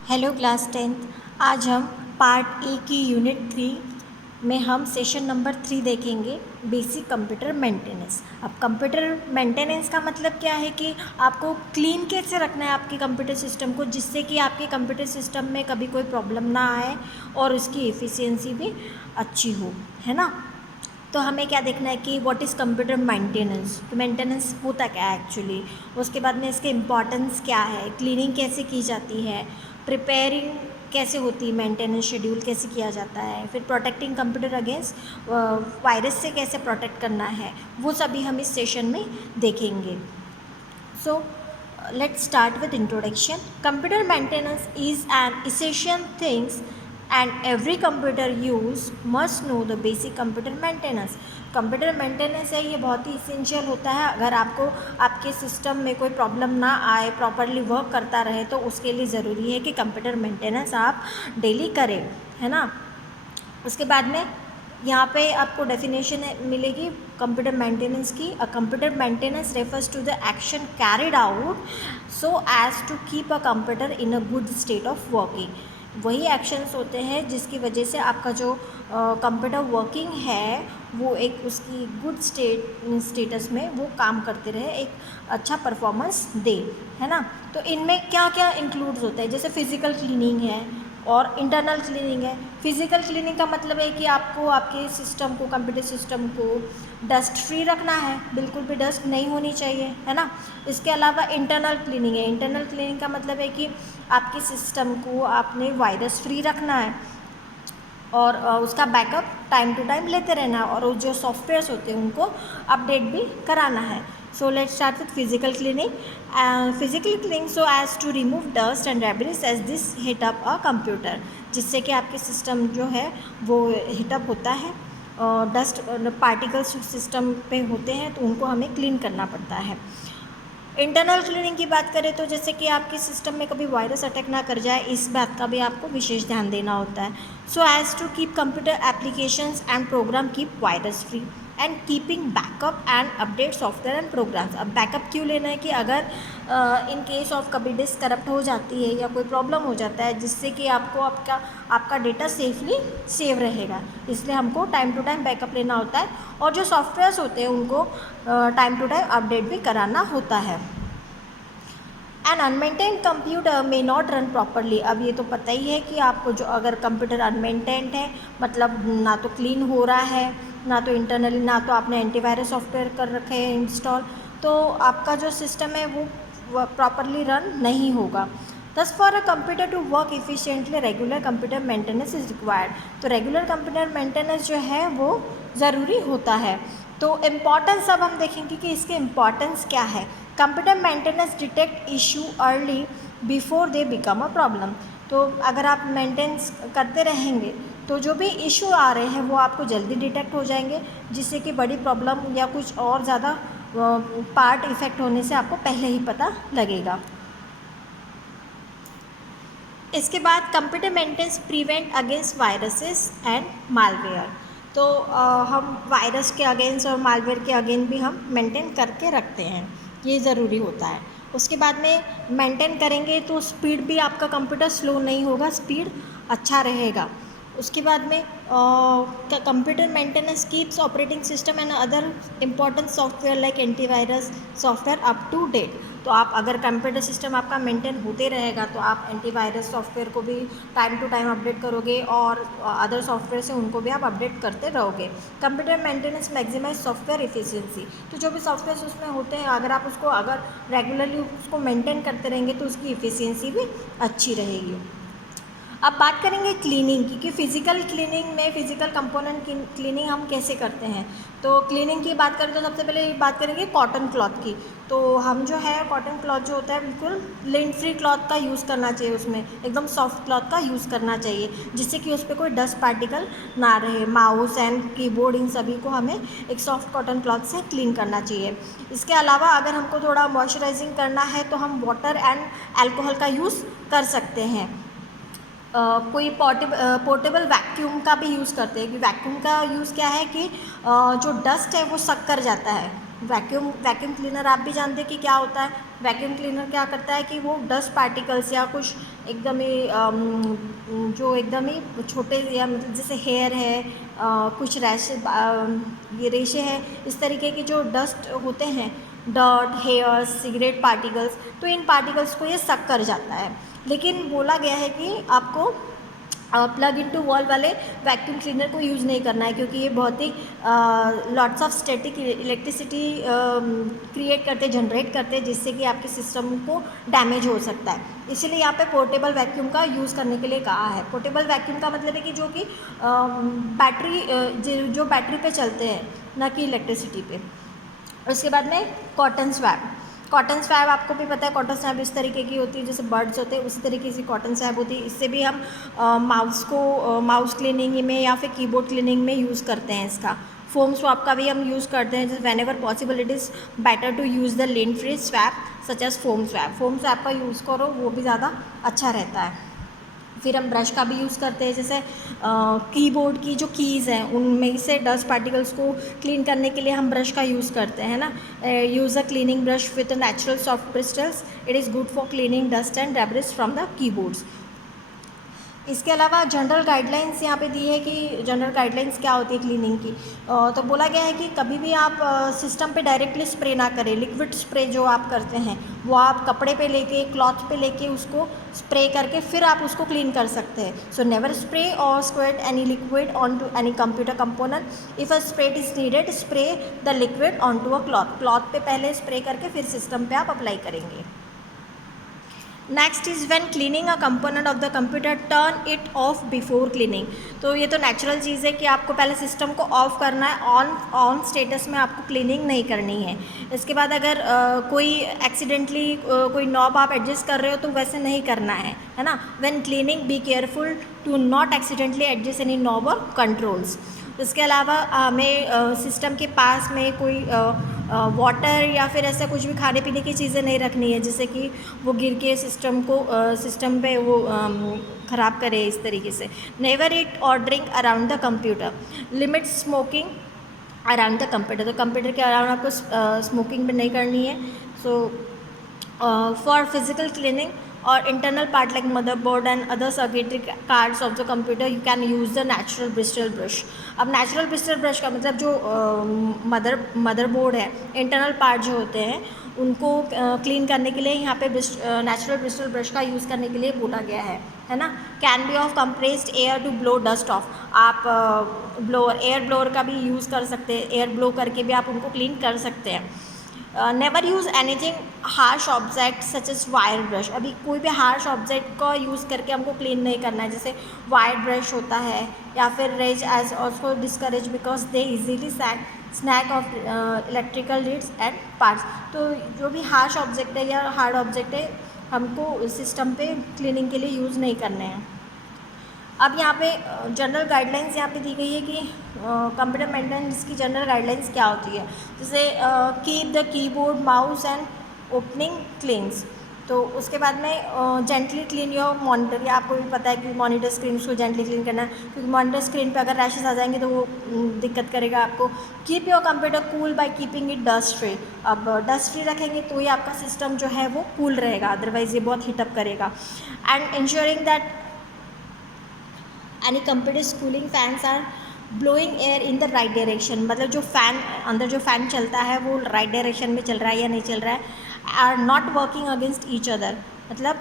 Hello class 10th। आज हम part A की यूनिट 3 में हम सेशन नंबर 3 देखेंगे, बेसिक कंप्यूटर मेंटेनेंस। अब कंप्यूटर मेंटेनेंस का मतलब क्या है कि आपको क्लीन कैसे रखना है आपके कंप्यूटर सिस्टम को, जिससे कि आपके कंप्यूटर सिस्टम में कभी कोई प्रॉब्लम ना आए और उसकी एफिशिएंसी भी अच्छी हो, है ना। तो हमें क्या देखना है कि व्हाट इज़ कंप्यूटर मेंटेनेंस, तो मेंटेनेंस होता क्या है एक्चुअली, उसके बाद में इसके इम्पॉर्टेंस क्या है, क्लीनिंग कैसे की जाती है, प्रिपेयरिंग कैसे होती है, मेंटेनेंस शेड्यूल कैसे किया जाता है, फिर प्रोटेक्टिंग कंप्यूटर अगेंस्ट वायरस से कैसे प्रोटेक्ट करना है, वो सभी हम इस सेशन में देखेंगे। सो let's start with introduction. Computer maintenance is an essential things and every computer use must know the basic computer maintenance. Computer maintenance है, ये बहुत ही इसेंशियल होता है। अगर आपको आपके सिस्टम में कोई प्रॉब्लम ना आए, प्रॉपरली वर्क करता रहे, तो उसके लिए ज़रूरी है कि कंप्यूटर मेंटेनेंस आप डेली करें, है ना। उसके बाद में यहाँ पे आपको डेफिनेशन मिलेगी कंप्यूटर मेंटेनेंस की। A computer maintenance refers to the action carried out so as to keep a computer in a good state of working. वही एक्शंस होते हैं जिसकी वजह से आपका जो कंप्यूटर वर्किंग है वो एक उसकी गुड स्टेटस में वो काम करते रहे, एक अच्छा परफॉर्मेंस दे, है ना। तो इनमें क्या क्या इंक्लूड्स होता है, जैसे फिज़िकल क्लीनिंग है और इंटरनल क्लीनिंग है। फिज़िकल क्लीनिंग का मतलब है कि आपको आपके सिस्टम को, कंप्यूटर सिस्टम को डस्ट फ्री रखना है, बिल्कुल भी डस्ट नहीं होनी चाहिए, है ना। इसके अलावा इंटरनल क्लीनिंग है। इंटरनल क्लीनिंग का मतलब है कि आपके सिस्टम को आपने वायरस फ्री रखना है और उसका बैकअप टाइम टू टाइम लेते रहना है, और जो सॉफ्टवेयर्स होते हैं उनको अपडेट भी कराना है। So let's start with physical cleaning. Physical cleaning so as to remove dust and debris as this heat up a computer, जिससे कि आपके सिस्टम जो है वो हीटअप होता है, डस्ट पार्टिकल्स सिस्टम पे होते हैं तो उनको हमें क्लीन करना पड़ता है। इंटरनल क्लीनिंग की बात करें तो जैसे कि आपके सिस्टम में कभी वायरस अटैक ना कर जाए, इस बात का भी आपको विशेष ध्यान देना होता है। So as to keep computer applications and program keep virus free and keeping backup and update software and programs. अब बैकअप क्यों लेना है कि अगर इन केस ऑफ कभी डिस्क करप्ट हो जाती है या कोई प्रॉब्लम हो जाता है, जिससे कि आपको आपका डेटा सेफली सेव रहेगा, इसलिए हमको टाइम टू टाइम बैकअप लेना होता है, और जो सॉफ्टवेयर्स होते हैं उनको टाइम टू टाइम अपडेट भी कराना होता है। An unmaintained computer may not run properly. अब ये तो पता ही है कि आपको जो अगर कंप्यूटर अनमेंटेन्ड है, मतलब ना तो क्लीन हो रहा है, ना तो इंटरनली, ना तो आपने एंटीवायरस सॉफ्टवेयर कर रखे हैं इंस्टॉल, तो आपका जो सिस्टम है वो प्रॉपरली रन नहीं होगा। Thus for a computer to work efficiently regular computer maintenance is required. तो रेगुलर कंप्यूटर मेंटेनेंस जो है वो ज़रूरी होता है। तो इम्पॉर्टेंस अब हम देखेंगे कि इसके इम्पॉर्टेंस क्या है। Computer maintenance detect issue early before they become a problem. तो अगर आप मेंटेनेंस करते रहेंगे तो जो भी इशू आ रहे हैं वो आपको जल्दी डिटेक्ट हो जाएंगे, जिससे कि बड़ी प्रॉब्लम या कुछ और ज़्यादा पार्ट इफेक्ट होने से आपको पहले ही पता लगेगा। इसके बाद computer maintenance prevent against viruses and malware. तो हम वायरस के अगेंस्ट और मालवेयर के अगेंस्ट भी हम मेंटेन करके रखते हैं, ये ज़रूरी होता है। उसके बाद में मेंटेन करेंगे तो स्पीड भी आपका कंप्यूटर स्लो नहीं होगा, स्पीड अच्छा रहेगा। उसके बाद में computer maintenance keeps operating system and other important software like antivirus software up to date. तो आप अगर कंप्यूटर सिस्टम आपका मेंटेन होते रहेगा तो आप एंटीवायरस सॉफ्टवेयर को भी टाइम टू टाइम अपडेट करोगे, और अदर सॉफ्टवेयर से उनको भी आप अपडेट करते रहोगे। Computer maintenance maximise software efficiency. तो जो भी सॉफ्टवेयर उसमें होते हैं, अगर आप उसको अगर रेगुलरली उसको मेंटेन करते रहेंगे तो उसकी इफिशिएंसी भी अच्छी रहेगी। अब बात करेंगे क्लीनिंग की, कि फ़िज़िकल क्लीनिंग में फ़िज़िकल कंपोनेंट क्लीनिंग हम कैसे करते हैं। तो क्लीनिंग की बात करें तो सबसे पहले बात करेंगे कॉटन क्लॉथ की। तो हम जो है कॉटन क्लॉथ जो होता है बिल्कुल लिंट फ्री क्लॉथ का यूज़ करना चाहिए, उसमें एकदम सॉफ्ट क्लॉथ का यूज़ करना चाहिए, जिससे कि उस पर कोई डस्ट पार्टिकल ना रहे। माउस एंड कीबोर्ड इन सभी को हमें एक सॉफ्ट कॉटन क्लॉथ से क्लीन करना चाहिए। इसके अलावा अगर हमको थोड़ा मॉइस्चराइजिंग करना है तो हम वाटर एंड अल्कोहल का यूज़ कर सकते हैं। कोई पोर्टेबल वैक्यूम का भी यूज़ करते हैं, कि वैक्यूम का यूज़ क्या है कि जो डस्ट है वो सक कर जाता है, वैक्यूम क्लीनर आप भी जानते हैं कि क्या होता है। वैक्यूम क्लीनर क्या करता है कि वो डस्ट पार्टिकल्स या कुछ एकदम ही जो एकदम ही छोटे या मतलब जैसे हेयर है, कुछ ये रेशे हैं, इस तरीके के जो डस्ट होते हैं, डर्ट, हेयर्स, सिगरेट पार्टिकल्स, तो इन पार्टिकल्स को ये सक कर जाता है। लेकिन बोला गया है कि आपको प्लग इनटू वॉल वाले वैक्यूम क्लीनर को यूज़ नहीं करना है, क्योंकि ये बहुत ही lots of static electricity create करते, जनरेट करते, जिससे कि आपके सिस्टम को डैमेज हो सकता है। इसीलिए यहाँ पे पोर्टेबल वैक्यूम का यूज़ करने के लिए कहा है। पोर्टेबल वैक्यूम का मतलब है कि जो कि जो बैटरी पे चलते हैं, ना कि इलेक्ट्रिसिटी पे। उसके बाद में कॉटन स्वैब आपको भी पता है, कॉटन स्वैब इस तरीके की होती है जैसे बर्ड्स होते हैं, उसी तरीके से कॉटन स्वैब होती है। इससे भी हम माउस क्लीनिंग में या फिर कीबोर्ड क्लीनिंग में यूज़ करते हैं इसका। फोम स्वैब का भी हम यूज़ करते हैं, जैसे whenever possible it is better to use the lint free swab such as foam swab का यूज़ करो, वो भी ज़्यादा अच्छा रहता है। फिर हम ब्रश का भी यूज़ करते हैं, जैसे कीबोर्ड की जो कीज़ हैं उनमें से डस्ट पार्टिकल्स को क्लीन करने के लिए हम ब्रश का यूज़ करते हैं ना। Use a cleaning brush with natural soft crystals, it is good for cleaning dust and debris from the keyboards. इसके अलावा जनरल गाइडलाइंस यहाँ पे दी है कि जनरल गाइडलाइंस क्या होती है क्लीनिंग की। तो बोला गया है कि कभी भी आप सिस्टम पे डायरेक्टली स्प्रे ना करें। लिक्विड स्प्रे जो आप करते हैं वो आप कपड़े पे लेके, क्लॉथ पे लेके उसको स्प्रे करके फिर आप उसको क्लीन कर सकते हैं। सो नेवर स्प्रे और squirt any liquid on to any computer component. If a spray is needed, spray the liquid on to a cloth पे पहले स्प्रे करके फिर सिस्टम पे आप अप्लाई करेंगे। Next is when cleaning a component of the computer, turn it of before cleaning. तो ये तो नेचुरल चीज़ है कि आपको पहले सिस्टम को ऑफ करना है, ऑन स्टेटस में आपको क्लीनिंग नहीं करनी है। इसके बाद अगर कोई एक्सीडेंटली कोई नॉब आप एडजस्ट कर रहे हो तो वैसे नहीं करना है ना। When cleaning be careful to not accidentally adjust any knob और कंट्रोल्स। इसके अलावा हमें सिस्टम के पास में कोई वाटर या फिर ऐसा कुछ भी खाने पीने की चीज़ें नहीं रखनी है जिससे कि वो गिर के सिस्टम पे वो ख़राब करे इस तरीके से। नेवर ईट और drink around the computer. Limit smoking around the computer. तो कंप्यूटर के अराउंड आपको स्मोकिंग भी नहीं करनी है। सो फॉर फिजिकल क्लीनिंग और internal part like motherboard and other circuitry cards of the computer, you can use the natural bristle brush. अब natural bristle brush का मतलब जो मदरबोर्ड है, इंटरनल पार्ट जो होते हैं उनको क्लीन करने के लिए यहाँ पे नेचुरल ब्रिस्टल ब्रश का यूज़ करने के लिए बोला गया है ना। Can be of compressed air to blow dust off. आप एयर ब्लोअर का भी यूज़ कर सकते हैं, एयर ब्लो करके भी आप उनको क्लीन कर सकते हैं। Never use anything harsh object such as wire brush. अभी कोई भी हार्श ऑब्जेक्ट का यूज़ करके हमको क्लीन नहीं करना है, जैसे वायर ब्रश होता है या फिर रेज as also discourage because they easily snag off electrical leads and parts. तो जो भी हार्श ऑब्जेक्ट है या हार्ड ऑब्जेक्ट है हमको सिस्टम पे क्लीनिंग के लिए यूज़ नहीं करने हैं। अब यहाँ पे जनरल गाइडलाइंस यहाँ पे दी गई है कि कंप्यूटर मेंटेनेंस की जनरल गाइडलाइंस क्या होती है। जैसे keep the keyboard, mouse and opening cleans. तो उसके बाद में जेंटली क्लीन योर मॉनिटर। या आपको भी पता है कि मॉनिटर स्क्रीन को जेंटली क्लीन करना है, क्योंकि मॉनिटर स्क्रीन पे अगर रैशेस आ जाएंगे तो वो दिक्कत करेगा आपको। Keep your computer cool by keeping it dust free. अब डस्ट फ्री रखेंगे तो ही आपका सिस्टम जो है वो कूल रहेगा, अदरवाइज़ ये बहुत हीटअप करेगा। And ensuring that any computer cooling fans are blowing air in the right direction. मतलब जो अंदर जो फ़ैन चलता है वो राइट डायरेक्शन में चल रहा है या नहीं चल रहा है। Are not working against each other. मतलब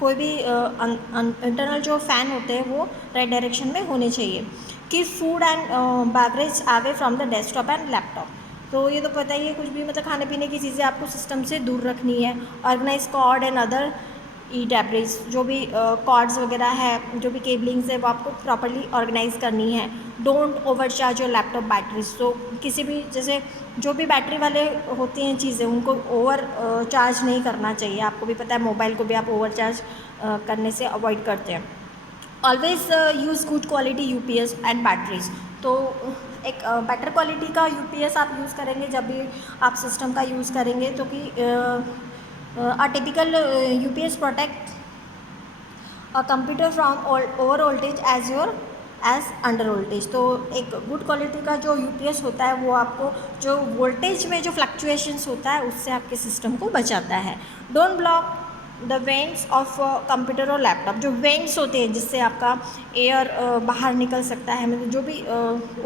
कोई भी इंटरनल जो फ़ैन होते हैं वो राइट डायरेक्शन में होने चाहिए। Keep food and beverage away from the desktop and laptop. तो ये तो पता ही है, कुछ भी मतलब खाने पीने की चीज़ें आपको सिस्टम से दूर रखनी है। Organise cord and other e debris. जो भी कॉर्ड्स वगैरह है, जो भी केबलिंग्स है वो आपको प्रॉपर्ली ऑर्गेनाइज करनी है। Don't overcharge your laptop batteries. तो किसी भी जैसे जो भी बैटरी वाले होती हैं चीज़ें उनको ओवर चार्ज नहीं करना चाहिए। आपको भी पता है मोबाइल को भी आप ओवर चार्ज करने से अवॉइड करते हैं। Always use good quality UPS and batteries. तो एक बेटर क्वालिटी का यूपीएस आप यूज़ करेंगे जब भी आप सिस्टम का यूज़ करेंगे, तो कि a typical UPS protect a computer from over voltage as your as under voltage. तो एक गुड क्वालिटी का जो यूपीएस होता है वो आपको जो वोल्टेज में जो फ्लक्चुएशंस होता है उससे आपके सिस्टम को बचाता है। Don't block the vents of computer और लैपटॉप। जो वेंट्स होते हैं जिससे आपका एयर बाहर निकल सकता है, मतलब जो भी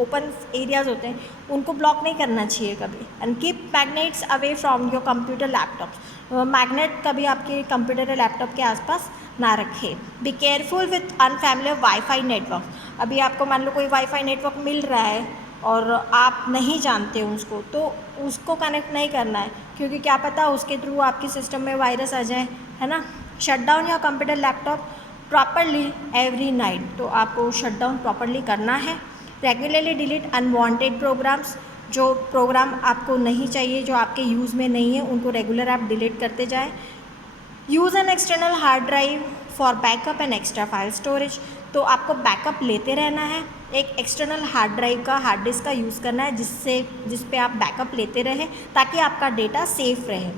ओपन एरियाज होते हैं उनको ब्लॉक नहीं करना चाहिए कभी। And keep magnets away from your computer laptop. Magnet कभी आपके कंप्यूटर या लैपटॉप के आसपास ना रखें। Be careful with unfamiliar wifi network. अभी आपको मान लो कोई वाईफाई नेटवर्क मिल रहा है और आप नहीं जानते उसको, तो उसको कनेक्ट नहीं करना है, क्योंकि क्या पता उसके थ्रू आपके सिस्टम में वायरस आ जाए, है ना। शट डाउन या computer laptop properly every night. तो आपको शट डाउन प्रॉपरली करना है। Regularly delete unwanted programs. जो प्रोग्राम आपको नहीं चाहिए, जो आपके यूज़ में नहीं है, उनको रेगुलर आप डिलीट करते जाएँ। Use an external hard drive for backup and extra file storage. तो आपको बैकअप लेते रहना है, एक एक्सटर्नल हार्ड ड्राइव का, हार्ड डिस्क का यूज़ करना है जिस पे आप बैकअप लेते रहें ताकि आपका डेटा सेफ रहे।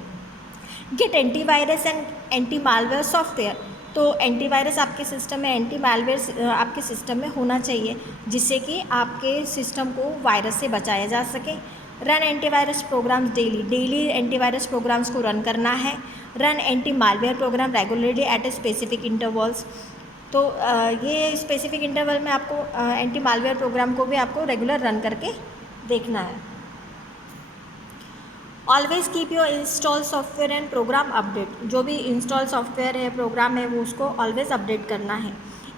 Get antivirus and anti malware software. तो एंटीवायरस आपके सिस्टम में, एंटी मालवेयर आपके सिस्टम में होना चाहिए जिससे कि आपके सिस्टम को वायरस से बचाया जा सके। Run antivirus programs daily antivirus programs को रन करना है। Run anti malware program regularly at a specific intervals. तो ये स्पेसिफिक इंटरवल में आपको एंटी मालवेयर प्रोग्राम को भी आपको रेगुलर रन करके देखना है। Always keep your install software and program update. जो भी इंस्टॉल सॉफ्टवेयर है, प्रोग्राम है, वो उसको ऑलवेज अपडेट करना है।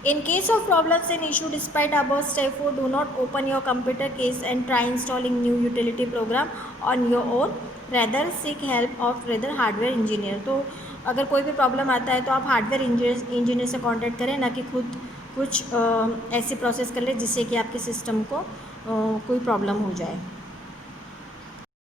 इन case of problems in issue despite above step 4, do not open your computer case and try installing new utility programme on your own, rather seek help of rather hardware engineer. तो अगर कोई भी problem आता है तो आप hardware engineer से contact करें, ना कि खुद कुछ ऐसी प्रोसेस कर ले जिससे कि आपके सिस्टम को कोई प्रॉब्लम हो जाए।